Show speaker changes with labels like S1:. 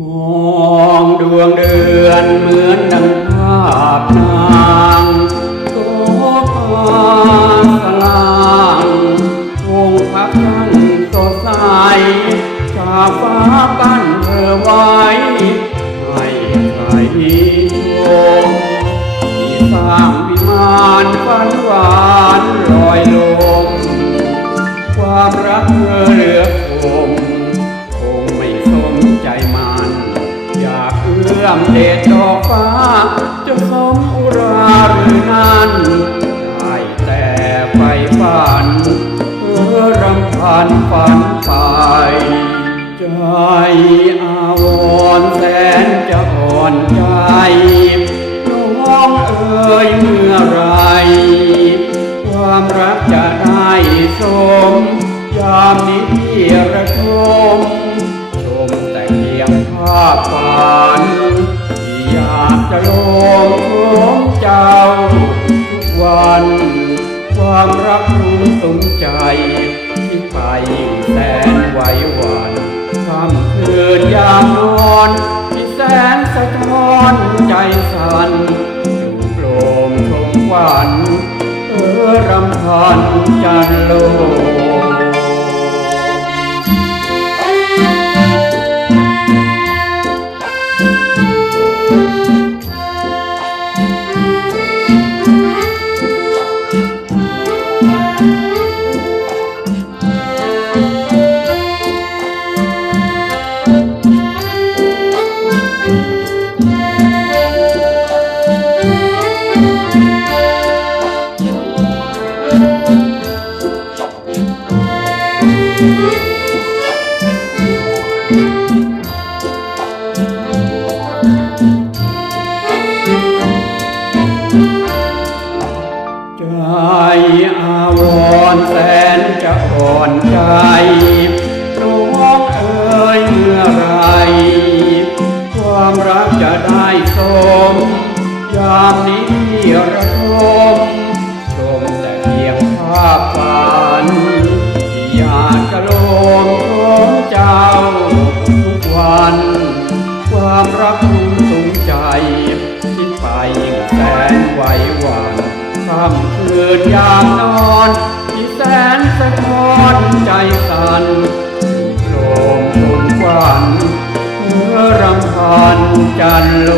S1: มองดวงเดือนเหมือนดังภาพนางโกพาสลางวงพักนั่งสดใสชาฟ้าปั้นเธอไว้ ให้ใครชมที่สร้างวิมานฝันหวานลอยลม ความรักเธอเหลือคง อรำพันฝันไปใจอาวรณ์แสนจะอ่อนใจน้องเอ๋ยเมื่อไรความรักจะได้สม ยามนี้ที่ระทมชมแต่เพียงภาพฝันที่อยากจะลงของเจ้าทุกวัน ความรักรุนสมใจ ยามนอนที่แสนสะท้อนใจสั่นอยู่โปร่งชมวันเออรำพันจันโลก อ่อนใจน้องเอ๋ยเมื่อไร ความรักจะได้สม ยามนี้ระทมชมแต่เพียงภาพฝันอยากจะโลงของเจ้า ทุกวัน ความรักคุณสูงใจคิดไปยิ่งแสนไหวหวั่นค่ำคืนยาม รำพันจันโล